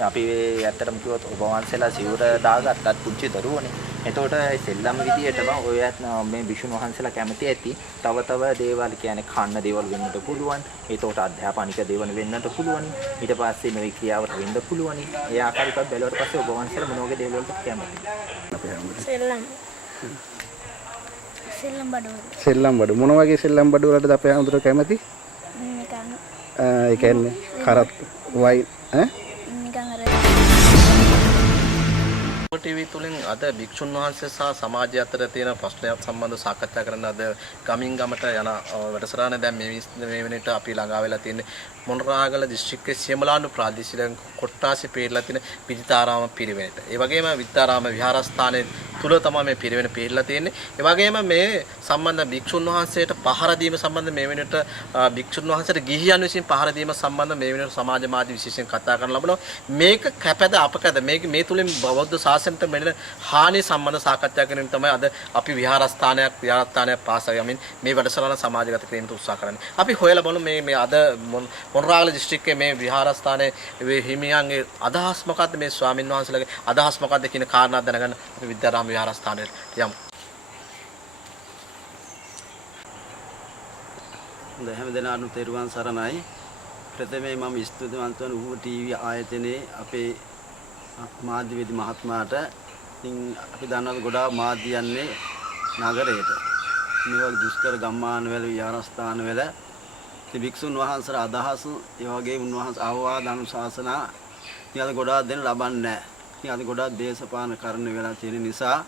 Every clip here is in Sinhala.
අපි ඇත්තටම කිව්වොත් ඔබ වහන්සේලා සිවුර දාගත්තත් පුංචි දරුවෝනේ. එතකොට සෙල්ලම් විදියටම ඔයත් මේ භික්ෂුන් වහන්සේලා කැමති ඇති. තව දේවල් කියන්නේ කන්න දේවල් වෙන්නට පුළුවන්. ඒතකොට අධ්‍යාපනික දේවල් වෙන්නට පුළුවන්. ඊට පස්සේ මේ ක්‍රියාවට වෙන්න පුළුවන්. ඒ ආකාරයකට බැලුවට පස්සේ ඔබ වහන්සේලා මොන වගේ දේවල් වලට කැමතිද? සෙල්ලම් බඩු මොන වගේ සෙල්ලම් බඩු වලටද අපේ හඳුර කැමති? නිකන් ඒ කියන්නේ කරත් වයි ටීවී තුලින් අද භික්ෂුන් වහන්සේ සහ සමාජය අතර තියෙන ප්‍රශ්නයක් සම්බන්ධව සාකච්ඡා කරන්න අද ගමින් ගමට යන වැඩසටහන දැන් මේ වෙනට අපි ළඟා වෙලා තියෙන්නේ මොණරාගල දිස්ත්‍රික්කයේ සියමලාණු ප්‍රාදේශීය කොට්ටාසේ පිළිලා තියෙන පිටිතාරාම පිරිවෙනට. ඒ වගේම විත්තාරාම විහාරස්ථානයේ තුල තමයි මේ පිරිවෙන පිළිලා තියෙන්නේ. ඒ වගේම මේ සම්බන්ධ භික්ෂුන් වහන්සේට පහර දීම සම්බන්ධ මේ වෙනට භික්ෂුන් වහන්සේට ගිහියන් විසින් පහර දීම සම්බන්ධ මේ වෙනට සමාජ මාධ්‍ය විශේෂයෙන් කතා කරන ලබනවා. මේක කැපද අපකද මේ තුලින් බෞද්ධ ශාසනයට මෙන්න හානි සම්බන්ධ සාකච්ඡා කිරීම තමයි අද අපි විහාරස්ථානයක් පාසා යමින් මේ වැඩසටහන සමාජගත කිරීමට උත්සාහ කරන්නේ. අපි හොයලා බලමු මේ අද මොණරාගල දිස්ත්‍රික්කයේ මේ විහාරස්ථානයේ හිමියන්ගේ අදහස් මොකක්ද, මේ ස්වාමින් වහන්සේලාගේ අදහස් මොකක්ද කියන කාරණා දැනගන්න අපි විද්‍යාරාම විහාරස්ථානයට යමු. හැම දිනකටම තෙරුවන් සරණයි. ප්‍රථමයෙන් මම ස්තුතිවන්ත වන ඌව ටීවී ආයතනයේ අපේ මාධ්‍යවේදී මහත්මයාට. ඉතින් අපි දන්නවා ගොඩාක් මාධ්‍ය යන්නේ නගරයට. මේ වගේ දුෂ්කර ගම්මානවල විහාරස්ථානවල භික්ෂුන් වහන්සේලා අදහස් ඒ වගේ උන්වහන්සේ අවවාද අනුශාසනා ඉතින් අද ගොඩාක් දෙන්න ලබන්නේ නැහැ. ඉතින් අද ගොඩාක් දේශපාලන කරන වෙලා තියෙන නිසා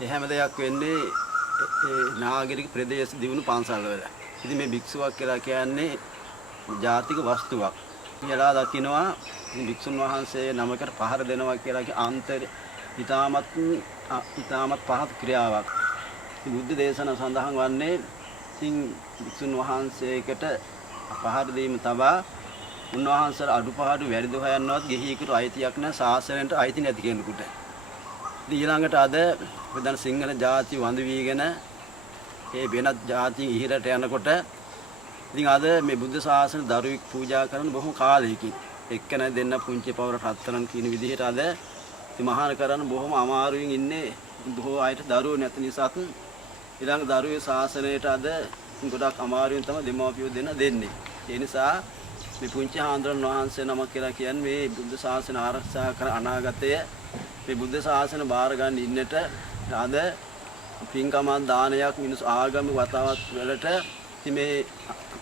ඒ හැම දෙයක් වෙන්නේ ඒ නාගරික ප්‍රදේශ දියුණු පන්සල්වල. ඉතින් මේ භික්ෂුවක් කියලා කියන්නේ ජාතික වස්තුවක්. කියලා දකින්නවා භික්ෂුන් වහන්සේ නමකට පහර දෙනවා කියලා කිය ආන්තරය ඊටමත් පහත් ක්‍රියාවක්. බුද්ධ දේශනා සඳහන් වන්නේ ඉතින් භික්ෂුන් වහන්සේකට පහර දීම තබා උන්වහන්සේලා අඩුපාඩු වැරදි හොයන්නවත් ගෙහියකට අයිතියක් නැහැ, ශාසනයට අයිති නැති කෙනෙකුට. ඉතින් ඊළඟට අද ප්‍රධාන සිංහල ජාති වඳ වීගෙන ඒ වෙනත් ජාති ඉහිරට යනකොට ඉතින් අද මේ බුද්ධ ශාසන දරුවෙක් පූජා කරන බොහොම කාලයකින් එක්කන දෙන්න පුංචි පවර රත්තරන් කියන විදිහට අද මහාන කරන බොහොම අමාරුවෙන් ඉන්නේ. බොහෝ අයට දරුවෝ නැති නිසා ඊළඟ දරුවේ ශාසනයට අද ගොඩක් අමාරුවෙන් තමයි දෙමව්පියෝ දෙන්නේ. ඒ නිසා මේ පුංචි හාමුදුරන් වහන්සේ නමක් කියලා කියන්නේ මේ බුද්ධ ශාසන ආරක්ෂා කර අනාගතයේ මේ බුද්ධ ශාසන බාර ගන්න ඉන්නට අද පින්කම දානයක් මිනිස් ආගම වතාවත් වලට මේ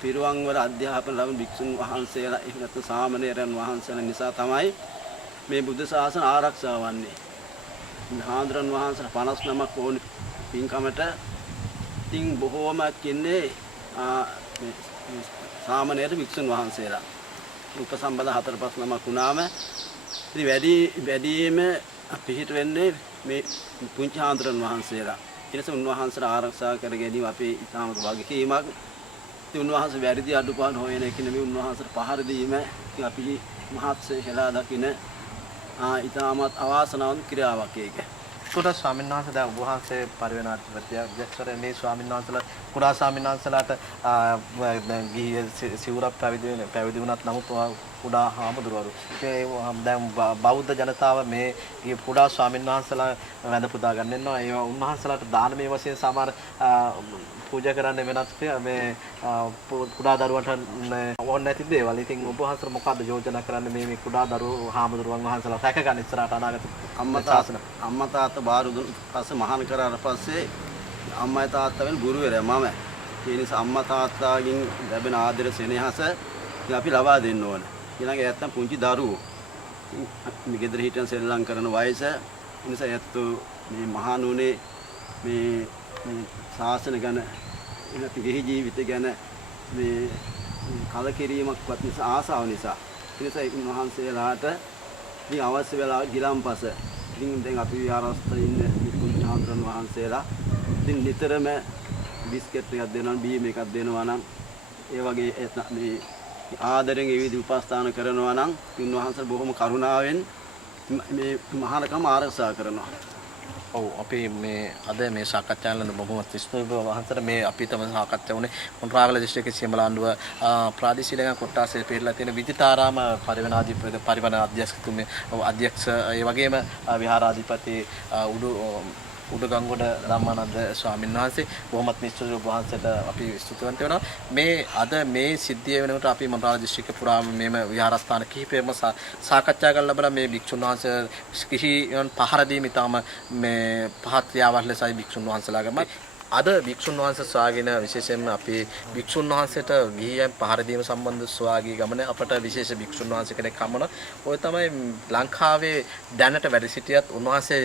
පිරුවන් වල අධ්‍යාපන ලබන භික්ෂුන් වහන්සේලා එහෙත් සාමණේරයන් වහන්සේලා නිසා තමයි මේ බුද්ධ ශාසන ආරක්ෂා වන්නේ. හාමුදුරන් වහන්සේලා 59ක් ඕන පින්කමට ඉතින් බොහෝමයක් ඉන්නේ සාමණේර භික්ෂුන් වහන්සේලා. උපසම්පදා 4-5 නමක් වුණාම ඉතින් වැඩිම පිහිට වෙන්නේ මේ පුංචි හාමුදුරන් වහන්සේලා. ඊට පස්සේ උන්වහන්සේලා ආරක්ෂා කර ගැනීම අපේ ඉතාමත් වගකීමක්. ඉතින් උන්වහන්සේ වැරදි අඩුපාඩු හොයන එක නෙමෙයි උන්වහන්සේට පහර දීම ඉතින් අපි මහත්සේ හෙලා දකින ඉතාමත් අවාසනාවන්ත ක්‍රියාවක් ඒක. ඒකට ස්වාමීන් වහන්සේ දැන් ඔබ වහන්සේ පරිවේනාධිපති අධ්‍යක්ෂකවරයා මේ ස්වාමීන් වහන්සේලා කුඩා ස්වාමීන් වහන්සේලාට ගිහි සිවුරක් පැවිදි වුණත් නමුත් කුඩා හාමුදුරුවරු දැන් බෞද්ධ ජනතාව මේ කුඩා ස්වාමීන් වහන්සේලා වැඳ පුදා ගන්න ඉන්නවා. ඒ උන්වහන්සේලාට දානමය වශයෙන් සමහර පූජා කරන්න වෙනත් මේ කුඩා දරුවන්ට ඕන නැති දේවල්. ඉතින් ඔබ වහන්සේ මොකද්ද යෝජනා කරන්නේ මේ කුඩා දරුවෝ හාමුදුරුවන් වහන්සේලා රැක ගන්න ඉස්සරහට අනාගත අම්මා තාත්තා බාරු දුන්න පස්සේ මහාන කරාට පස්සේ අම්මයි තාත්තා වෙන ගුරුවරයා මම. ඒ නිසා අම්මා තාත්තාගෙන් ලැබෙන ආදර සෙනෙහස අපි ලබා දෙන්න ඕන. ඊළඟ නැත්තම් පුංචි දරුවෝ මේ ගෙදර හිටියන් සෙල්ලම් කරන වයස නිසා ඇත්තෝ මේ මහානුනේ මේ ශාසන ගැන ඉලක්ක ගෙහි ජීවිත ගැන මේ කලකිරීමක්වත් නිසා ආසාව නිසා ඒ උන්වහන්සේලාට ඉතින් අවශ්‍ය වෙලා ගිලම්පස ඉතින් දැන් අපි විහාරස්ථ ඉන්නේ පුංචි හාමුදුරන් වහන්සේලා ඉතින් නිතරම බිස්කට් එකක් දෙනවා බීම් එකක් දෙනවා නම් ඒ වගේ මේ ආදරෙන් ඒ විදිහ උපස්ථාන කරනවා නම් උන්වහන්සේ බොහොම කරුණාවෙන් මේ මහානකම ආරක්ෂා කරනවා. ඔව් අපි මේ අද මේ සාකච්ඡාව කරන බොහොම ස්තුතියි වහන්සේට මේ අපි තම සාකච්ඡා වුණේ මොණරාගල දිස්ත්‍රික්කයේ සියඹලාන්ඩුව ප්‍රාදේශීය කොට්ටාසයේ පිළිලා තියෙන විජිතාරාම පරිවර්තන අධ්‍යක්ෂතුමේ අධ්‍යක්ෂ ඒ වගේම විහාරාධිපති උඩගංගොඩ ධම්මානන්ද ස්වාමීන් වහන්සේ බොහොමත් ස්තුතියි වහන්සේට අපි ස්තුතිවන්ත වෙනවා මේ අද මේ සිද්ධිය වෙනකොට අපි මොණරාගල දිස්ත්‍රික්ක පුරාම මේම විහාරස්ථාන කිහිපෙම සාකච්ඡා කරලා ලැබලා මේ භික්ෂුන් වහන්සේ කිසියම් පහර දීම ඉතාම මේ පහත් ක්‍රියාවක් ලෙසයි භික්ෂුන් වහන්සේලාගම අද භික්ෂුන් වහන්සේ සොයාගෙන විශේෂයෙන්ම අපි භික්ෂුන් වහන්සේට ගිහියන් පහර දීම සම්බන්ධ සොයාගී ගමන අපට විශේෂ භික්ෂුන් වහන්සේ කෙනෙක් හම්බුණා. ඔය තමයි ලංකාවේ දැනට වැඩ සිටියත් උන්වහන්සේ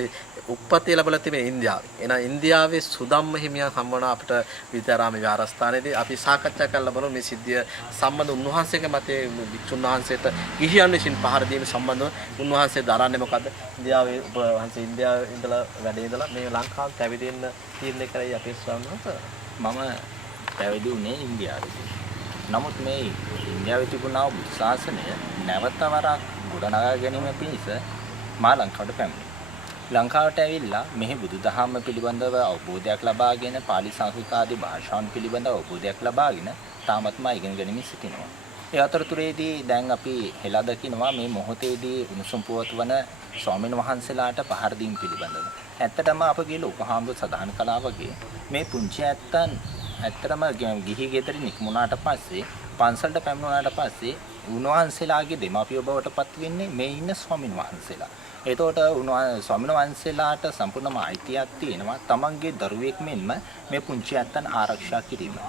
උප්පත්ති ලැබලා තිබෙන ඉන්දියාවේ. එහෙනම් ඉන්දියාවේ සුදම්ම හිමියන් හම්බුණා අපට විද්‍යාරාම විහාරස්ථානයේදී. අපි සාකච්ඡා කරලා බලමු මේ සිද්ධිය සම්බන්ධ උන්වහන්සේගේ මතයේ භික්ෂුන් වහන්සේට ගිහියන් විසින් පහර දීම සම්බන්ධව උන්වහන්සේ දරන්නේ මොකද්ද? ඉන්දියාවේ වහන්සේ ඉන්දියාවේ ඉඳලා වැඩ ඉඳලා මේ ලංකාවට පැවිදි වෙන්න තීරණය කරයි අපේ ස්වාමීන් වහන්සේ. මම පැවිදි වුණේ ඉන්දියාවේදී. නමුත් මේ ඉන්දියාවේ තිබුණා බුද්ධ ශාසනය නැවත වරක් ගොඩනගා ගැනීම පිණිස මා ලංකාවට පැමිණි. ලංකාවට ඇවිල්ලා මෙහි බුදුදහම පිළිබඳව අවබෝධයක් ලබාගෙන පාලි සංස්කෘත ආදී භාෂාවන් පිළිබඳව අවබෝධයක් ලබාගෙන තාමත්ම ඉගෙන ගනිමින් සිටිනවා. ඒ අතරතුරේදී දැන් අපි හෙලා දකිනවා මේ මොහොතේදී උණුසුම් පුවත් වන ස්වාමීන් වහන්සේලාට පහර දීම පිළිබඳව. ඇත්තටම අපගේ ලෝකහාමුදුර සදාහන් කළා වගේ මේ පුංචි ඇත්තන් ඇත්තටම ගිහි ගෙදරින් නික්මුණාට පස්සේ පන්සලට පැමිණුණාට පස්සේ උන්වහන්සේලාගේ දෙමාපියෝ බවට පත් වෙන්නේ මේ ඉන්න ස්වාමීන් වහන්සේලා. එතකොට ස්වාමීන් වහන්සේලාට සම්පූර්ණම අයිතියක් තියෙනවා තමන්ගේ දරුවෙක් මෙන්ම මේ පුංචි ඇත්තන් ආරක්ෂා කිරීම.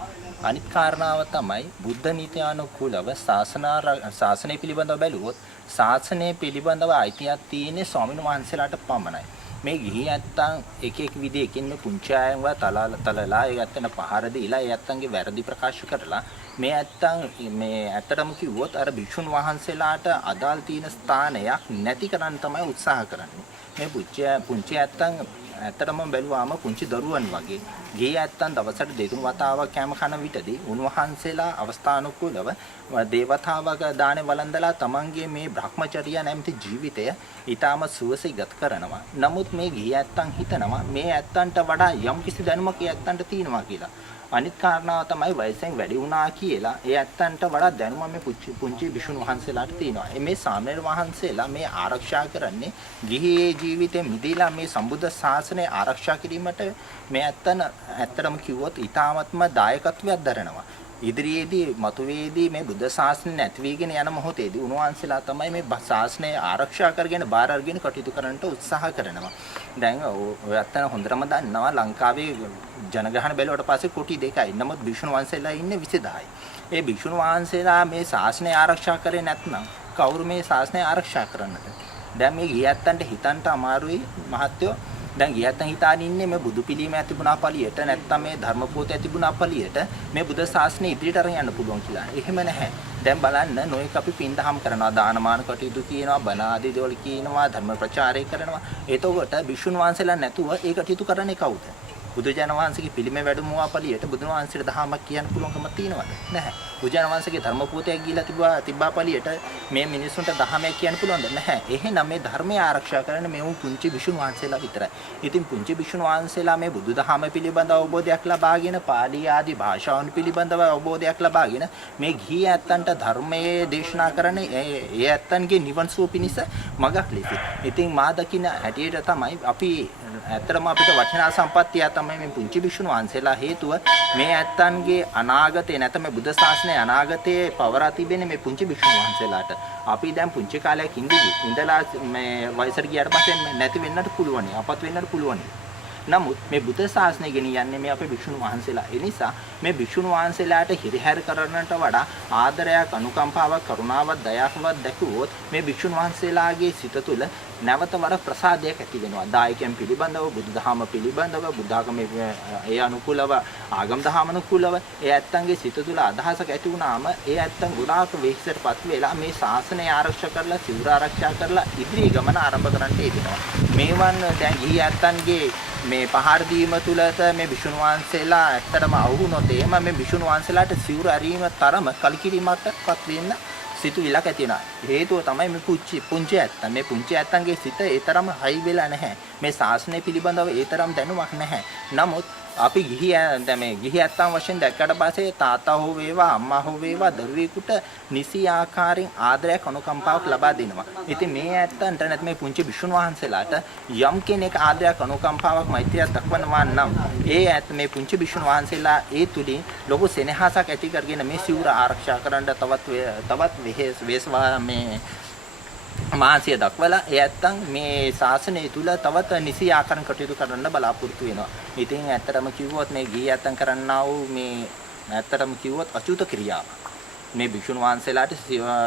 අනිත් කාරණාව තමයි බුද්ධ නීත්‍යානුකූලව ශාසනය පිළිබඳව බැලුවොත් ශාසනය පිළිබඳව අයිතියක් තියෙන්නේ ස්වාමීන් වහන්සේලාට පමණයි. මේ ගිහි ඇත්තන් එක විදිහේ එකින් මේ පුංචි අයව තලලා ඒ ඇත්තන පහර දීලා ඒ ඇත්තන්ගේ වැරදි ප්‍රකාශ කරලා මේ ඇත්තන් මේ ඇත්තටම කිව්වොත් අර භික්ෂුන් වහන්සේලාට අදාළ තියෙන ස්ථානයක් නැති කරන්න තමයි උත්සාහ කරන්නේ. මේ පුංචි ඇත්තන් ඇත්තටම බැලුවාම පුංචි දරුවන් වගේ ගේ ඇත්තන් දවසට දෙතුන් වතාවක් කැම කන විටදී උන්වහන්සේලා අවස්ථානුකූලව දේවතාවක දානේ වළඳලා තමන්ගේ මේ බ්‍රහ්මචර්ය නැමැති ජීවිතය ඊටාම සුවසේ ගත කරනවා. නමුත් මේ ගේ ඇත්තන් හිතනවා මේ ඇත්තන්ට වඩා යම්කිසි දැනුමක් ඒ ඇත්තන්ට තියෙනවා කියලා. අනිත් කාරණාව තමයි වයසෙන් වැඩි වුණා කියලා ඒ ඇත්තන්ට වඩා දැනුම මේ පුංචි භික්ෂුන් වහන්සේලාට තියෙනවා. මේ සාමණේර වහන්සේලා මේ ආරක්ෂා කරන්නේ ගිහි ජීවිතේ මිදීලා මේ සම්බුද්ධ ශාසනය ආරක්ෂා කිරීමට මේ ඇත්තන ඇත්තටම කිව්වොත් ඊටාත්ම දායකත්වයක් දරනවා. ඉදිරියේදී මතුවේදී මේ බුද්ධ ශාසනය නැති වීගෙන යන මොහොතේදී උන්වහන්සේලා තමයි මේ ශාසනය ආරක්ෂා කරගෙන බාර අරගෙන කටයුතු කරන්නට උත්සාහ කරනවා. දැන් ඔය අත්තන හොඳටම දන්නවා ලංකාවේ ජනගහන බැලුවට පස්සේ කොටි 2යි. නමුත් භික්ෂුන් වහන්සේලා ඉන්නේ 20000යි. ඒ භික්ෂුන් වහන්සේලා මේ ශාසනය ආරක්ෂා කරේ නැත්නම් කවුරු මේ ශාසනය ආරක්ෂා කරන්නද? දැන් මේ ගියත්තන්ට හිතන්න අමාරුයි මහත්තයෝ. දැන් ගියත්තන් හිතාගෙන ඉන්නේ මේ බුදු පිළිම ඇතිබුණා පළියට නැත්නම් මේ ධර්ම පොත ඇතිබුණා පළියට මේ බුද්ධ ශාසනය ඉදිරියට අරන් යන්න පුළුවන් කියලා. එහෙම නැහැ. දැන් බලන්න නොයෙක් අපි පින්දහම් කරනවා දානමාන කටයුතු කියනවා බණ ආදී දේවල් කියනවා ධර්ම ප්‍රචාරය කරනවා. එතකොට භික්ෂුන් වහන්සේලා නැතුව ඒ කටයුතු කරන්නේ කවුද? බුදුජාන වහන්සේගේ පිළිමේ වැඩමුවා පළියට බුදුන් වහන්සේට දහමක් කියන්න පුළුවන්කම තියෙනවද? නැහැ. බුදුජාන වහන්සේගේ ධර්ම පොතයක් ගිහිලා තිබ්බා පළියට මේ මිනිසුන්ට දහමක් කියන්න පුළුවන්ද? නැහැ. එහෙනම් මේ ධර්මය ආරක්ෂා කරන්නේ මේ පුංචි භික්ෂුන් වහන්සේලා විතරයි. ඉතින් පුංචි භික්ෂුන් වහන්සේලා මේ බුදුදහම පිළිබඳව අවබෝධයක් ලබාගෙන පාලි ආදී භාෂාවන් පිළිබඳව අවබෝධයක් ලබාගෙන මේ ගිහි ඇත්තන්ට ධර්මයේ දේශනා කරන්නේ ඒ ඇත්තන්ගේ නිවන් සුව පිණිස මගක් ලෙස. ඉතින් මා දකින්න හැටියට තමයි අපි ඇත්තටම අපිට වටිනා සම්පත්තිය තමයි මේ පුංචි භික්ෂුන් වහන්සේලා හේතුව මේ ඇත්තන්ගේ අනාගතේ නැත්නම් මේ බුද්ධ ශාසනයේ අනාගතයේ පවරා තිබෙන්නේ මේ පුංචි භික්ෂුන් වහන්සේලාට. අපි දැන් පුංචි කාලයක් ඉඳලා මේ වයසට ගියාට පස්සේ නැති වෙන්නට පුළුවන්. අපත් වෙන්නට පුළුවන්. නමුත් මේ බුද්ධ ශාසනය ගෙනියන්නේ මේ අපේ භික්ෂුන් වහන්සේලා. ඒ නිසා මේ භික්ෂුන් වහන්සේලාට හිරිහැර කරන්නට වඩා ආදරයක්, අනුකම්පාවක්, කරුණාවක්, දයාවක් දැකුවොත් මේ භික්ෂුන් වහන්සේලාගේ සිත තුළ නැවත වර ප්‍රසාදයක් ඇති වෙනවා. දායකයන් පිළිබඳව, බුදුදහම පිළිබඳව, බුද්ධාගමේ ඒ අනුකූලව, ආගම් දහම අනුකූලව ඒ ඇත්තන්ගේ සිත තුළ අදහසක් ඇති වුණාම ඒ ඇත්තන් ගුණාක වෙහෙසටපත් වෙලා මේ ශාසනය ආරක්ෂා කරලා, සිවුර ආරක්ෂා කරලා ඉදිරි ගමන ආරම්භ කරන්නට යෙදෙනවා. මේවන් දැන් ගිහි ඇත්තන්ගේ මේ පහර දීම තුලත මේ භික්ෂුන් වහන්සේලා ඇත්තටම අවුනොත් එහෙම මේ භික්ෂුන් වහන්සේලාට සිවුර අරීම තරම කලකිරීමකටපත් වෙන්න සිතුවිල්ලක් ඇති වෙනවා. හේතුව තමයි මේ පුංචි ඇත්තන්. මේ පුංචි ඇත්තන්ගේ සිත ඒ තරම් හයි වෙලා නැහැ. මේ ශාසනය පිළිබඳව ඒ තරම් දැනුමක් නැහැ. නමුත් අපි දැන් මේ ගිහි ඇත්තන් වශයෙන් දැක්කට පස්සේ තාත්තා හෝ වේවා අම්මා හෝ වේවා දරුවෙකුට නිසි ආකාරයෙන් ආදරයක් අනුකම්පාවක් ලබා දෙනවා. ඉතින් මේ ඇත්තන්ට නැත්නම් මේ පුංචි භික්ෂුන් වහන්සේලාට යම් කෙනෙක් ආදරයක් අනුකම්පාවක් මෛත්‍රියක් දක්වනවා නම් ඒ මේ පුංචි භික්ෂුන් වහන්සේලා ඒ තුලින් ලොකු සෙනෙහසක් ඇති කරගෙන මේ සිවුර ආරක්ෂා කරන්න තවත් වේසවා මේ මාසිය දක්වලා ඒ ඇත්තන් මේ ශාසනය තුල තවත් නිසි ආකාරයෙන් කටයුතු කරන්න බලාපොරොත්තු වෙනවා. ඉතින් ඇත්තටම කිව්වොත් මේ ගිහි ඇත්තන් කරන්නා වූ මේ ඇත්තටම කිව්වොත් අචුත ක්‍රියාව. මේ භික්ෂුන් වහන්සේලාට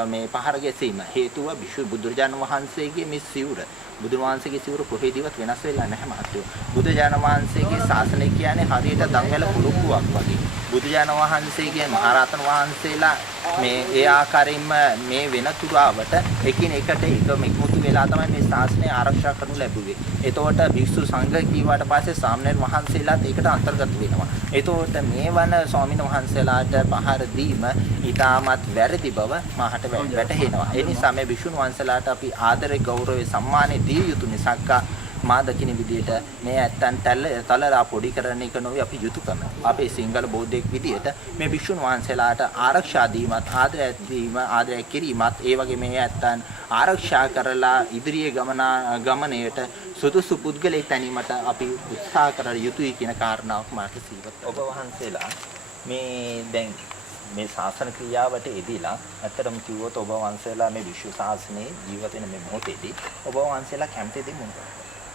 මේ පහර ගැසීම හේතුව බුදුරජාණන් වහන්සේගේ මේ සිවුර. බුදුන් වහන්සේගේ සිවුර කොහෙදීවත් වෙනස් වෙලා නැහැ මහත්තයෝ. බුදුරජාණන් වහන්සේගේ ශාසනය කියන්නේ හරියට දඟල කුළුක්කුවක් වගේ. බුදුරජාණන් වහන්සේගේ මහරහතන් වහන්සේලා මේ ඒ ආකාරයෙන්ම මේ වෙන තුරාවට එකිනෙකට එකමුතු වෙලා තමයි මේ ශාසනය ආරක්ෂා කරනු ලැබුවේ. එතකොට භික්ෂු සංඝ කීවාට පස්සේ සාමණේර වහන්සේලාත් ඒකට අන්තර්ගත වෙනවා. එතකොට මේ වන ස්වාමීන් වහන්සේලාට පහර දීම ඊටමත් වැරදි බව මාහට වැටහෙනවා. ඒ නිසා මේ භික්ෂුන් වහන්සේලාට අපි ආදරේ ගෞරවයේ සම්මානෙ දිය යුතු නිසා මා දකින විදියට මේ ඇත්තන් තලලා පොඩි කරන එක නොවේ අපි යුතුයකම. අපේ සිංහල බෞද්ධයෙක් විදියට මේ භික්ෂුන් වහන්සේලාට ආරක්ෂා දීමත් ආදරය කිරීමත් ඒ වගේ මේ ඇත්තන් ආරක්ෂා කරලා ඉදිරියේ ගමනයට සුදුසු පුද්ගලයෙක් තැනීමට අපි උත්සාහ කර යුතුයි කියන කාරණාවක් මාට සිහිපත්. ඔබ වහන්සේලා මේ දැන් මේ ශාසන ක්‍රියාවට එදිලා ඇත්තටම කිව්වොත් ඔබ වහන්සේලා මේ විශ්ව ශාසනයේ ජීවත් වෙන මේ මොහොතේදී ඔබ වහන්සේලා කැමති දෙයක්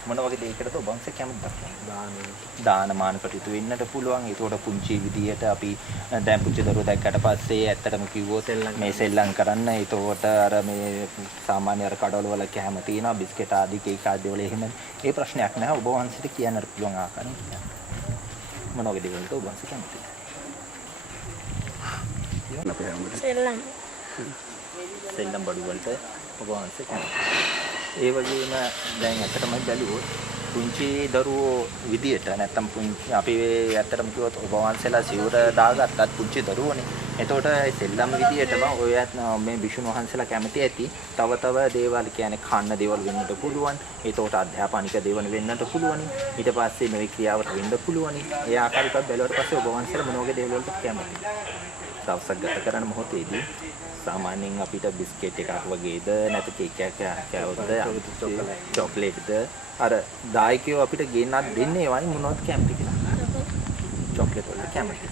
මොන වගේ දෙයකටද ඔබ වහන්සේ කැමති දක්වන්නේ? දානමාන කටයුතු වෙන්නට පුළුවන්. ඒකට පුංචි විදියට අපි දැන් පුංචි දරුවෝ දැක්කට පස්සේ ඇත්තටම කිව්වොත් මේ සෙල්ලම් කරන්න. ඒකට අර මේ සාමාන්‍ය අර කඩවල වල කැම තියෙනවා බිස්කට් ආදී කේක් ආදී වල එහෙම ඒ ප්‍රශ්නයක් නැහැ. ඔබ වහන්සේට කියන්නට පුළුවන් ආකාරයෙන් මොන වගේ දේවල්ද ඔබ වහන්සේ කැමති? සෙල්ලම් බඩු වලට ඔබ වහන්සේ කැමති. ඒ වගේම දැන් ඇත්තටම බැලුවොත් පුංචි දරුවෝ විදියට නැත්තම් පුංචි අපි ඇත්තටම කිව්වොත් ඔබ වහන්සේලා සිවුර දාගත්තත් පුංචි දරුවෝනේ. එතකොට සෙල්ලම් විදියටම ඔයත් මේ භික්ෂුන් වහන්සේලා කැමති ඇති තව දේවල් කියන්නේ කන්න දේවල් වෙන්නට පුළුවන්. ඒතකොට අධ්‍යාපනික දේවල් වෙන්නට පුළුවන්. ඊට පස්සේ මේ ක්‍රියාවට වෙන්න පුළුවන්. ඒ ආකාරයට බැලුවට පස්සේ ඔබ වහන්සේලා මොන වගේ දේවල් වලට කැමති? දවසක් ගත කරන මොහොතේදී සාමාන්‍යයෙන් අපිට බිස්කට් එකක් වගේද නැත්නම් කේක් එකක් කෑවොත්ද චොක්ලේට්ද අර දායකයෝ අපිට ගෙන්නත් දෙන්නේ ඒ වගේ මොනවද කැමති කියලා. චොක්ලේට් වලට කැමති.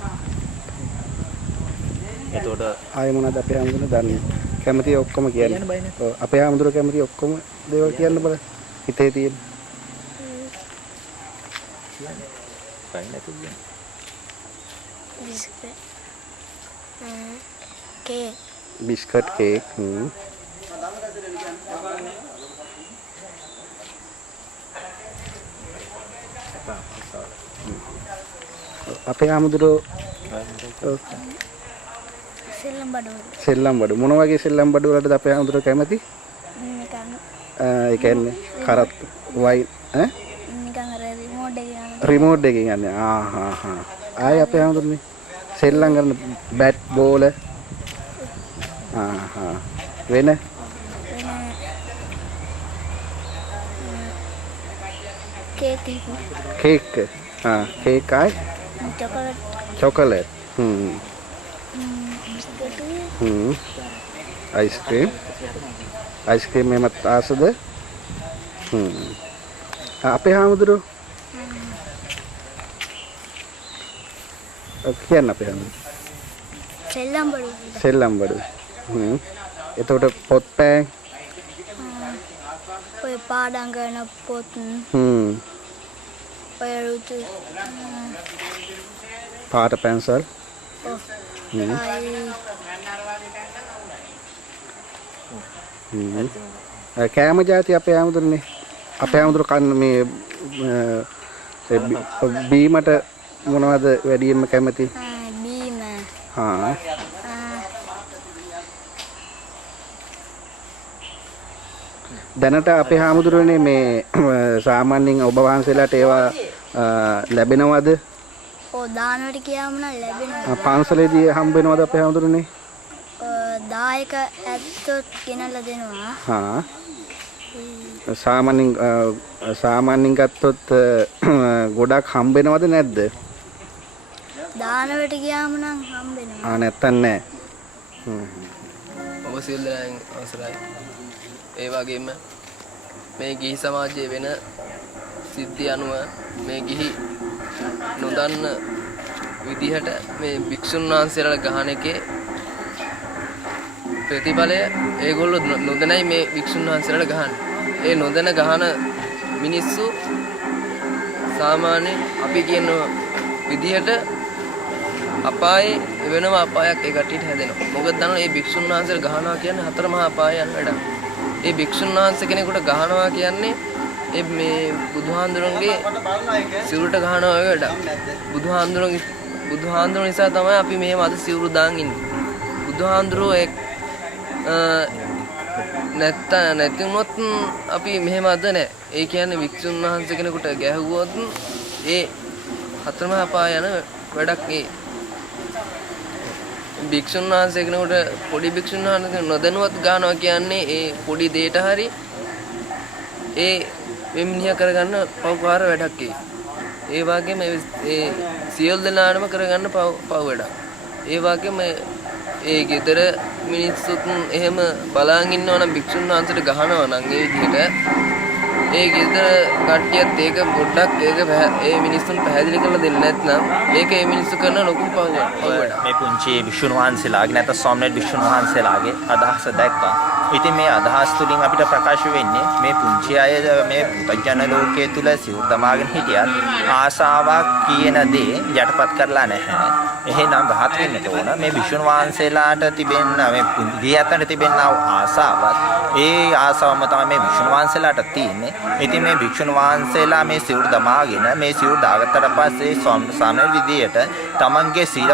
එතකොට ආයෙ මොනවද අපේ හැමදෙන දන්නේ කැමති ඔක්කොම කියන්නේ. ඔව් අපේ හැමදෙර කැමති ඔක්කොම දේවල් කියන්න බල හිතේ තියෙන. බයි නැතුව කියන්නේ. බිස්කට් කේක් අපේ ආමුදුරෝ සෙල්ලම් බඩු මොන වගේ සෙල්ලම් බඩු වලටද අපේ ආමුදුරෝ කැමති? ඒ කියන්නේ කරත් වයින් නිකන් අර රිමෝට් එකකින් යන්නේ. ආයේ අපේ ආමුදුරනේ සෙල්ලම් කරන බැට් බෝල වෙන කේක් කේක් ආයි චොකලට් අයිස්ක්‍රීම් එමත් ආසද? අපේ හාමුදුරුවෝ කියන්න අපේ හාමුදුරුවෝ සෙල්ලම් බඩු එතකොට පොත් පෑන් ඔය පාඩම් කරන පොත් ඔය රුතු පාට පැන්සල් කෑම જાති අපේ ආමුදුරනේ අපේ ආමුදුර කන්න මේ බීමට මොනවද වැඩියෙන්ම කැමති? බීම දැනට අපේ හාමුදුරුවනේ මේ සාමාන්‍යයෙන් ඔබ වහන්සේලාට ඒවා ලැබෙනවද? ඔව් දානවට ගියාම නම් ලැබෙනවා. පන්සලේදී හම්බ වෙනවද අපේ හාමුදුරුවනේ? දායක ඇත්තොත් ගෙනල්ලා දෙනවා. හා සාමාන්‍යයෙන් ගත්තොත් ගොඩක් හම්බ වෙනවද නැද්ද? දානවට ගියාම නම් හම්බෙනවා. නැත්තම් නෑ. ඔබ සියලු දෙනාගෙන් අවසරයි. ඒ වගේම මේ ගිහි සමාජයේ වෙන සිද්ධි අනුව මේ ගිහි නොදන්න විදිහට මේ භික්ෂුන් වහන්සේලා ගහන එකේ ප්‍රතිඵලය ඒගොල්ලෝ නොදැනයි මේ භික්ෂුන් වහන්සේලා ගහන්නේ. ඒ නොදැන ගහන මිනිස්සු සාමාන්‍යයෙන් අපි කියන විදිහට අපායේ වෙනම අපායක් ඒ කට්ටියට හැදෙනවා. මොකද දන්නවනේ මේ භික්ෂුන් වහන්සේලා ගහනවා කියන්නේ හතර මහා අපාය යන වැඩක්. ඒ භික්ෂුන් වහන්සේ කෙනෙකුට ගහනවා කියන්නේ ඒ මේ බුදුහාඳුරන්ගේ සිවුරට ගහනවා වගේ වැඩක්. බුදුහාඳුර නිසා තමයි අපි මෙහෙම අද සිවුරු දාන් ඉන්නේ. බුදුහාඳුරෝ නැති වුණොත් අපි මෙහෙම අද නැහැ. ඒ කියන්නේ වික්ෂුන් වහන්සේ කෙනෙකුට ගැහුවොත් ඒ හතරම අපාය යන වැඩක් ඒ. වික්ෂුන් වහන්සේ කෙනෙකුට පොඩි වික්ෂුන් වහන්සේ නොදැනුවත් ගන්නවා කියන්නේ ඒ පොඩි දෙයට හරි ඒ මෙම්නිය කරගන්න පවකාර වැඩක් ඒ. ඒ වගේම ඒ සියලු දෙනාම කරගන්න පව වැඩක්. ඒ වගේම ඒ ගෙදර මිනිස්සුත් එහෙම බලාගෙන ඉන්නවා නම් භික්ෂුන් වහන්සේට ගහනවා නම් ඒ විදිහට ඒ ගෙදර කට්ටියත් ඒක පොඩ්ඩක් ඒක ඒ මිනිස්සුන් පැහැදිලි කරලා දෙන්නේ නැත්නම් ඒක ඒ මිනිස්සු කරන ලොකු පව්වැඩක්. මේ පුංචි භික්ෂුන් වහන්සේලාගේ නැත්නම් ස්වාමීන් භික්ෂුන් වහන්සේලාගේ අදහස දැක්කා. ඉතින් මේ අදහස් තුලින් අපිට ප්‍රකාශ වෙන්නේ මේ පුංචි අය මේ පුතජන ලෝකයේ තුල සිවුරු දමාගෙන හිටියත් ආසාවක් කියන දේ යටපත් කරලා නැහැ. එහෙනම් රහත් වෙන්නට ඕන මේ භික්ෂුන් වහන්සේලාට තිබෙන මේ ගියතන තිබෙන ආසාවත් ඒ ආසාවම තමයි මේ භික්ෂුන් වහන්සේලාට තියෙන්නේ. ඉතින් මේ භික්ෂුන් වහන්සේලා මේ සිවුරු දමාගෙන මේ සිවුරු දාගත්තට පස්සේ සාමාන්‍ය විදියට තමන්ගේ සීල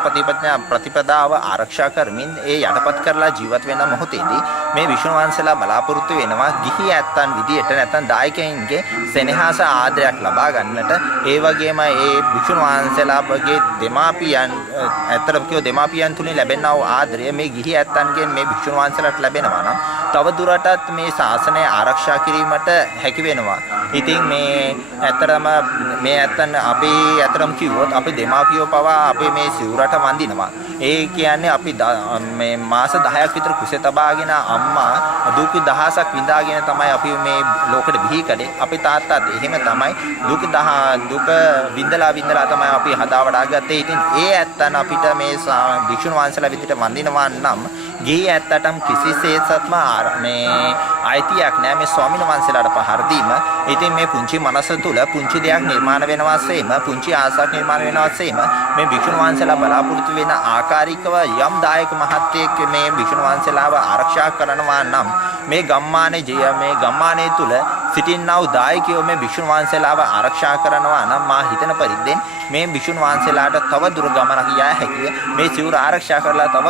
ප්‍රතිපදාව ආරක්ෂා කරමින් ඒ යටපත් කරලා ජීවත් වෙන මොහොතේදී මේ භික්ෂුන් වහන්සේලා බලාපොරොත්තු වෙනවා ගිහි ඇත්තන් විදියට නැත්නම් දායකයින්ගේ සෙනෙහස ආදරයක් ලබා ගන්නට. ඒ වගේම ඒ භික්ෂුන් වහන්සේලාගේ දෙමාපියන් ඇත්තටම කියව දෙමාපියන් තුලින් ලැබෙනා වූ ආදරය මේ ගිහි ඇත්තන්ගෙන් මේ භික්ෂුන් වහන්සේලාට ලැබෙනවා නම් තව දුරටත් මේ ශාසනය ආරක්ෂා කිරීමට හැකි වෙනවා. ඉතින් මේ ඇත්තටම මේ ඇත්තන් අපි ඇත්තටම කිව්වොත් අපි දෙමාපියෝ පවා අපේ මේ සිවුරට වඳිනවා. ඒ කියන්නේ අපි මේ මාස 10ක් විතර කුසේ තබාගෙන අම්මා දුක දහසක් විඳාගෙන තමයි අපි මේ ලෝකෙට බිහි කළේ. අපි තාත්තාත් එහෙම තමයි දුක විඳලා තමයි අපි හදා වඩා ගත්තේ. ඉතින් ඒ ඇත්තන් අපිට මේ භික්ෂුන් වහන්සේලා විදිහට වඳිනවා නම් ගිහි ඇත්තටම කිසිසේත්ම මේ අයිතියක් නැහැ මේ ස්වාමීන් වහන්සේලාට පහර දීම. ඉතින් මේ පුංචි මනස තුල පුංචි දෙයක් නිර්මාණ වෙනවාසේම පුංචි ආසාවක් නිර්මාණ වෙනවාසේම මේ භික්ෂුන් වහන්සේලා බලාපොරොත්තු වෙන ආකාරිකව යම් දායක මහත්යෙක් මේ භික්ෂුන් වහන්සේලාව ආරක්ෂා කරනවා නම් මේ ගම්මානයේ තුල සිටින්නා වූ දායකයෝ මේ භික්ෂුන් වහන්සේලාව ආරක්ෂා කරනවා නම් මා හිතන පරිද්දෙන් මේ භික්ෂුන් වහන්සේලාට තව දුර ගමනක් යා හැකිය. මේ සිවුර ආරක්ෂා කරලා තව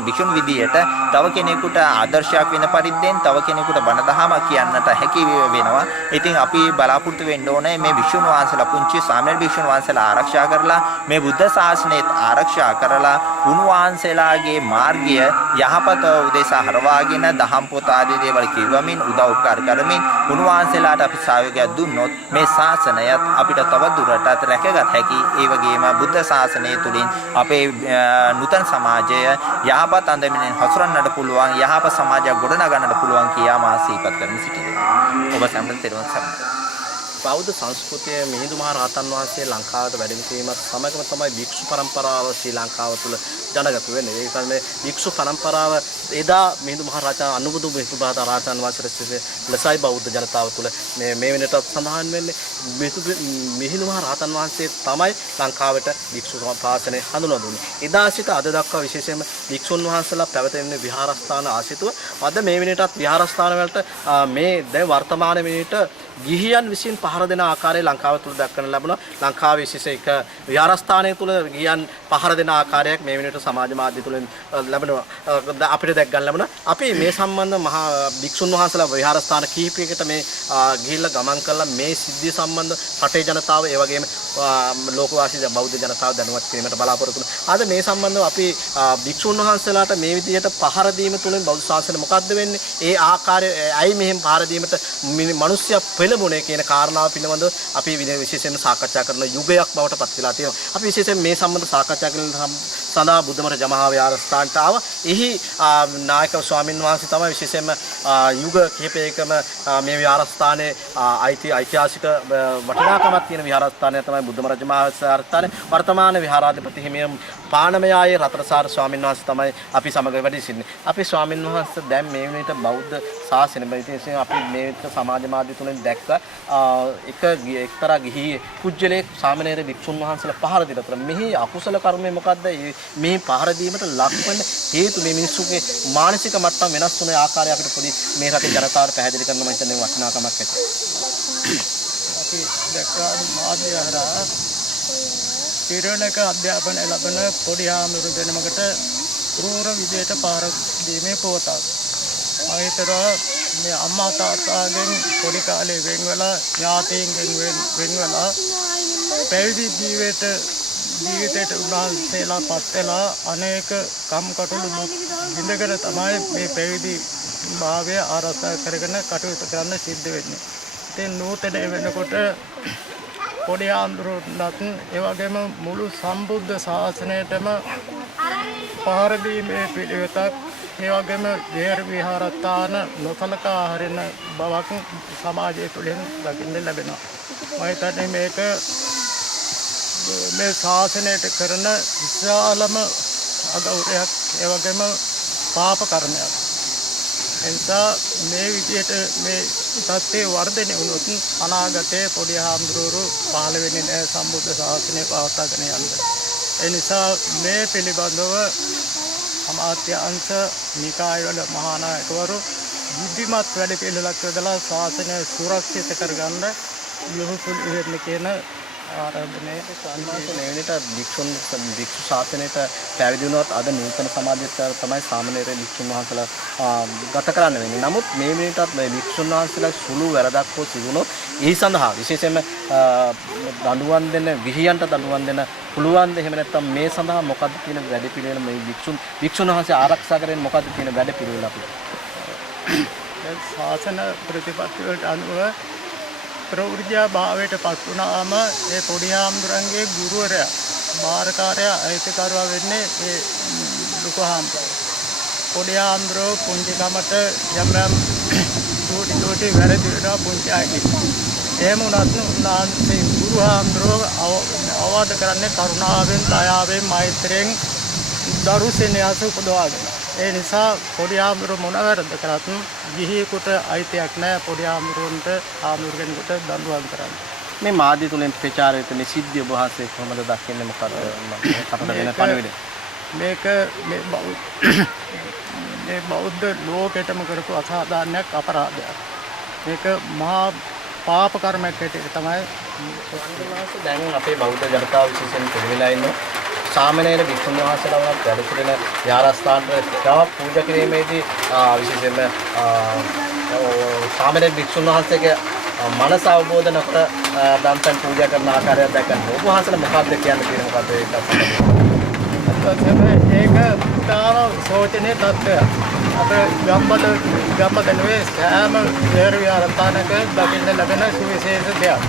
භික්ෂුන් විදියට තව කෙනෙකුට ආදර්ශයක් වෙන පරිද්දෙන් තව කෙනෙකුට බණ දහම කියන්නට හැකි වෙනවා. ඉතින් අපි බලාපොරොත්තු වෙන්න ඕනේ මේ භික්ෂුන් වහන්සේලා පුංචි සාමාන්‍ය භික්ෂුන් වහන්සේලා ආරක්ෂා කරලා මේ බුද්ධ ශාසනයත් ආරක්ෂා කරලා උන්වහන්සේලාගේ මාර්ගය යහපත උදෙසා හරවාගෙන දහම් පොත ආදී දේවල් කියවමින් උදව් උපකාර කරමින් උන්වහන්සේලාට අපි සහයෝගයක් දුන්නොත් මේ ශාසනයත් අපිට තව දුරටත් රැකගත හැකි. ඒ වගේම බුද්ධ ශාසනය තුළින් අපේ නූතන සමාජය යහපත් අන්දමින් හසුරන්නට පුළුවන් යහපත් සමාජයක් ගොඩනගන්නට පුළුවන් කියා මා සිහිපත් කරමින් සිටිනවා. ඔබ සම්පූර්ණ තෙරුවන් සරණයි. බෞද්ධ සංස්කෘතිය මිහිඳු මහ රහතන් වහන්සේ ලංකාවට වැඩම කිරීමත් සමගම තමයි භික්ෂු පරම්පරාව ශ්‍රී ලංකාව තුළ ජනගත වෙන්නේ. ඒ කියන්නේ භික්ෂු පරම්පරාව එදා මිහිඳු මහ රහතන් අනුබුදු මිහිඳු මහ රහතන් වහන්සේ ලසයි බෞද්ධ ජනතාව තුළ මේ වෙනට සඳහන් වෙන්නේ මිහිඳු මහ රහතන් වහන්සේ තමයි ලංකාවට භික්ෂු ශාසනය හඳුන්වා දුන්නේ. එදා සිට අද දක්වා විශේෂයෙන්ම භික්ෂුන් වහන්සේලා පැවතෙන විහාරස්ථාන ආසිතුව අද මේ වෙනටත් විහාරස්ථාන වලට මේ දැන් වර්තමාන වෙනට ගිහියන් විසින් පහර දෙන ආකාරය ලංකාව තුළ දක්වන්න ලැබුණා. ලංකාවේ විශේෂ එක විහාරස්ථානය තුළ ගිහියන් පහර දෙන ආකාරයක් මේ වෙනට සමාජ මාධ්‍ය තුලින් ලැබෙන අපිට දැක් ගන්න ලැබුණා. අපි මේ සම්බන්ධ මහා භික්ෂුන් වහන්සේලා විහාරස්ථාන කිහිපයකට මේ ගිහිල්ලා ගමන් කළා මේ සිද්ධිය සම්බන්ධ රටේ ජනතාව ඒ වගේම ලෝකවාසී බෞද්ධ ජනතාව දැනුවත් කිරීමට බලාපොරොත්තු වෙනවා. අද මේ සම්බන්ධව අපි භික්ෂුන් වහන්සේලාට මේ විදිහට පහර දීම තුළින් බෞද්ධ ශාසනය මොකද්ද වෙන්නේ? ඒ ආකාරය ඇයි මෙහෙම පහර දීමට මිනිස්සු පෙළඹුණේ කියන කාරණාව පිළිබඳව අපි විශේෂයෙන්ම සාකච්ඡා කරන යුගයක් බවට පත් වෙලා තියෙනවා. අපි විශේෂයෙන් මේ සම්බන්ධ සාකච්ඡා කරන සඳහා බුද්ධමර ජමහා විහාරස්ථානට ආවා. එහි නායක ස්වාමින් වහන්සේ තමයි විශේෂයෙන්ම යුග කිහිපයකම මේ විහාරස්ථානයේ ඓතිහාසික වටිනාකමක් තියෙන විහාරස්ථානය තමයි බුද්ධමර ජමහා විහාරස්ථානය. වර්තමාන විහාරාධිපති හිමියම් පානමයායේ රතනසාර ස්වාමින් වහන්සේ තමයි අපි සමග වැඩ සිටින්නේ. අපි ස්වාමින් වහන්සේ දැන් මේ වෙනේට බෞද්ධ ශාසනය විශේෂයෙන් අපි මේ විතර සමාජ මාධ්‍ය තුලින් දැක්ක එක්තරා ගිහි කුජලයේ සාමණේර භික්ෂුන් වහන්සේලා පහර දීලා මෙහි අකුසල කර්මය මොකද්ද? මේ පහර දීමට ලක්වන හේතු මේ මිනිස්සුගේ මානසික මට්ටම වෙනස් වුණ ආකාරය අපිට පොඩි මේ රටේ ජනතාවට පැහැදිලි කරන්න මම හිතන්නේ වටිනාකමක් ඇති. අපි දැක්කා මාධ්‍ය හරහා තිරණක අධ්‍යාපනය ලබන පොඩි ආමරු දෙනමකට ක්‍රූර විදියට පහර දීමේ පොතක්. මම හිතනවා මේ අම්මා තාත්තාගෙන් පොඩි කාලේ වෙන් වෙලා ඥාතීන්ගෙන් වෙන් වෙලා පැවිදි ජීවිතයට උන්වහන්සේලා පත් වෙලා අනේක කම්කටොළු විඳගෙන තමයි මේ පැවිදි භාවය ආරක්ෂා කරගෙන කටයුතු කරන්න සිද්ධ වෙන්නේ. ඉතින් නූතන වෙනකොට පොඩි ආන්දරණත් ඒ වගේම මුළු සම්බුද්ධ ශාසනයටම පහර දීමේ පිළිවෙතක් ඒ වගේම විහාරස්ථාන නොසලකා හරින බවක් සමාජය තුළින් දකින්න ලැබෙනවා. මම හිතන්නේ මේක මේ ශාසනයට කරන විශාලම අගෞරවයක් ඒ වගේම පාප කර්මයක්. එනිසා මේ විදිහට මේ තත්ත්වයේ වර්ධනය වුණොත් අනාගතයේ පොඩි හාමුදුරුවෝ පහළ වෙන්නේ නැහැ සම්බුද්ධ ශාසනය පවත්වාගෙන යන්න. ඒ නිසා මේ පිළිබඳව අමාත්‍ය අංශ නිකායවල මහානායකවරු බුද්ධිමත් වැඩ පිළිවෙලක් යොදලා ශාසනය සුරක්ෂිත කරගන්න යොහුසුල් ඉහෙන්න කියන ආරාධනය සම්මාසනයේට භික්ෂු ශාසනයට පැවිදි වුණොත් අද නූතන සමාජයට තමයි සාමණේර භික්ෂුන් වහන්සේලා ගත කරන්න වෙන්නේ. නමුත් මේ මිනිටත් මේ භික්ෂුන් වහන්සේලා සුළු වැරදක් හෝ සිදුනොත් ඒ සඳහා විශේෂයෙන්ම දඬුවම් දෙන්න විහියන්ට දඬුවම් දෙන්න පුළුවන් ද? එහෙම නැත්නම් මේ සඳහා මොකද්ද කියන වැඩපිළිවෙල මේ භික්ෂුන් වහන්සේ ආරක්ෂා කරගෙන මොකද්ද කියන වැඩපිළිවෙල අපි ශාසන ප්‍රතිපත්ති වලට අනුව ප්‍රවෘජ්‍යා භාවයට පත් වුණාම ඒ පොඩි හාමුදුරන්ගේ ගුරුවරයා මාර්කාරයා අයිතිකරුවා වෙන්නේ ඒ ලොකු හාමුදුරුවෝ. පොඩි හාමුදුරුවෝ පුංචි කමට යම් චූටි වැරදි වෙනවා පුංචි අයගේ. එහෙම වුණත් උන්වහන්සේ ගුරු හාමුදුරුවෝ අවවාද කරන්නේ කරුණාවෙන් දයාවෙන් මෛත්‍රියෙන් දරුසෙනෙහස උපදවාගෙන. ඒ නිසා පොඩි හාමුදුරුවෝ මොන වැරද්ද කරත් ගිහියෙකුට අයිතියක් නැහැ පොඩි හාමුදුරුවන්ට ආමුරුගෙනෙකුට දඬුවම් කරන්න. මේ මාධ්‍ය තුලින් ප්‍රචාරයට මේ සිද්ධිය ඔබ වහන්සේ කොහොමද දකින්නේ? මොකද අපිට වෙන පණිවිඩය? මේක මේ බෞද්ධ ලෝකෙටම කරපු අසාධාරණයක් අපරාධයක්. මේක මහා පාප කර්මයක් හැටියට තමයි දැන් අපේ බෞද්ධ ජනතාව විශේෂයෙන් පිළිවෙලා ඉන්නවා. සාමණේර භික්ෂුන් වහන්සේලා වුණත් වැඩ සිටින විහාරස්ථානට පූජා කිරීමේදී විශේෂයෙන්ම සාමණේර භික්ෂුන් වහන්සේගේ මනස අවබෝධ නොකර දන්තන් පූජා කරන ආකාරය දැක්කම ඔබ වහන්සේලා මොකක්ද කියන්න තියෙන මොකද්ද ඒක තාම සෝචනීය තත්ත්වයක්. අපේ ගම්බදනුවේ සෑම විහාරස්ථානක දකින්න ලැබෙන සුවිශේෂ දෙයක්.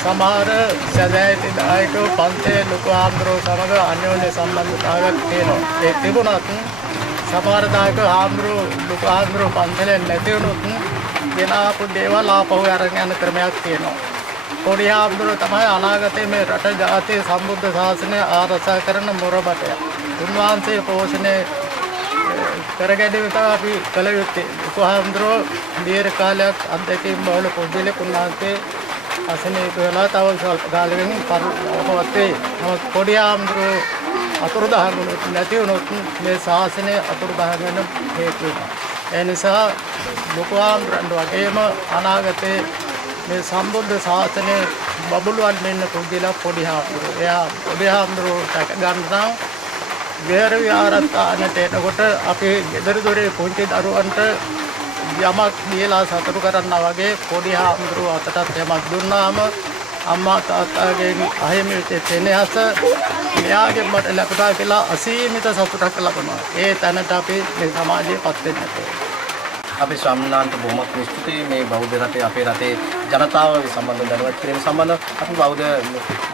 සමහර සදැහැති දායකව පන්සලේ ලොකු හාමුදුරුවෝ සමග අන්‍යෝන්‍ය සම්බන්ධතාවයක් තියෙනවා. ඒ තිබුණත් සමහර දායකව ලොකු හාමුදුරුවෝ පන්සලේ නැති වුණොත් ගෙනාපු දේවල් ආපහු අරගෙන යන ක්‍රමයක් තියෙනවා. පොඩි හාමුදුරුවෝ තමයි අනාගතයේ මේ රට ජාතිය සම්බුද්ධ ශාසනය ආරක්ෂා කරන මොරබටය. උන්වහන්සේ පෝෂණය කරගැනීම තමයි අපි කළ යුත්තේ. ලොකු හාමුදුරුවෝ දීර්ඝ කාලයක් අධ්‍යක්ෂින් බහුල පොඩ්ඩලේ උන්වහන්සේ අසනීප වෙලා තව ස්වල්ප කාලෙකින් පරලෝකවත් වේ. නමුත් පොඩි හාමුදුරුවෝ අතුරුදහන් වුණොත් නැති වුණොත් මේ ශාසනය අතුරුදහන් වෙන හේතු වෙනවා. ඒ නිසා ලොකු හාමුදුරන්ට වගේම අනාගතයේ මේ සම්බුද්ධ ශාසනය බබළුවන් වෙන්න පුදුලා පොඩි හාමුදුරුවෝ. එයා පොඩි හාමුදුරුවෝ ගන්න නම් විහෙර විහාරස්ථානට එනකොට අපේ ගෙදර දොරේ පුංචි දරුවන්ට යමක් කියලා සතුටු කරන්නා වගේ පොඩි හාමුදුරුවෝ අතටත් යමක් දුන්නාම අම්මා තාත්තාගෙන් අහිමි තෙනහස මෙයාගේ මට ලැබුණා කියලා අසීමිත සතුටක් ලබනවා. ඒ තැනට අපි මේ සමාජයේ පත් වෙන්නට අපි ස්වාමීනාන්ට බොහොමත් ස්තුතියි මේ බෞද්ධ රටේ අපේ රටේ ජනතාව සම්බන්ධව දැනුවත් කිරීම සම්බන්ධව අපි බෞද්ධ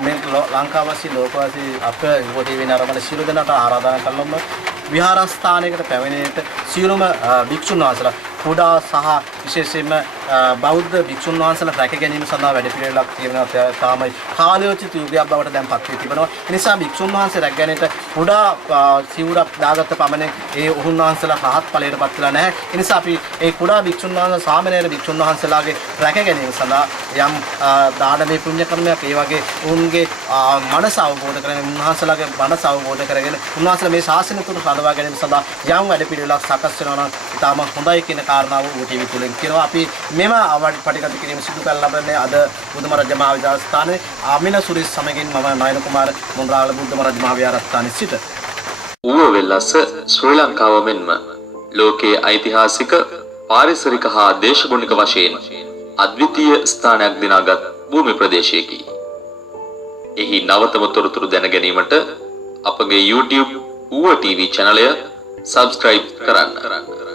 මේ ලංකාවාසී ලෝකවාසී අප යුවතී වෙන ආරම්භන සියලු දෙනාට ආරාධනා කරනවා විහාරස්ථානයකට පැමිණෙන්නට සියලුම භික්ෂුන් වහන්සේලා කුඩා සහ විශේෂයෙන්ම බෞද්ධ භික්ෂුන් වහන්සේලා රැක ගැනීම සඳහා වැඩ පිළිවෙලක් තියෙනවා. තාමයි කාලයෝචිත යුගයක් බවට දැන් පත් වී තිබෙනවා. ඒ නිසා භික්ෂුන් වහන්සේ රැක ගැනීමට කුඩා සිවුරක් දාගත්ත පමණින් ඒ උන්වහන්සේලා රහත් ඵලයට පත් වෙලා නැහැ. ඒ නිසා අපි ඒ කුඩා භික්ෂුන් වහන්සේ සාමණේර භික්ෂුන් වහන්සේලාගේ රැක ගැනීම සඳහා යම් දානමය පුණ්‍ය කර්මයක් ඒ වගේ උන්ගේ මනස අවබෝධ කරගෙන උන්වහන්සේලාගේ මනස අවබෝධ කරගෙන උන්වහන්සේලා මේ ශාසනය තුළ රඳවා ගැනීම සඳහා යම් වැඩ පිළිවෙලක් සකස් වෙනවා නම් ඉතාම හොඳයි කියන කාරණාව ඌටීවී තුලින් කියනවා. අපි මෙම අවඩි පටිගත කිරීම සිදු කර ලබන්නේ අද බුදුමහරජ මහාවිහාරස්ථානයේ ආමින සුරිස් සමගින් මම නයන කුමාර මොණරාගල බුදුමහරජ මහාවිහාරස්ථානයේ සිට ඌව වෙල්ලස්ස ශ්‍රී ලංකාව මෙන්ම ලෝකයේ ඓතිහාසික පාරිසරික හා දේශගුණික වශයෙන් අද්විතීය ස්ථානයක් දිනාගත් භූමි ප්‍රදේශයකි. එහි නවතම තොරතුරු දැන ගැනීමට අපගේ YouTube ඌව TV channel එක subscribe කරන්න.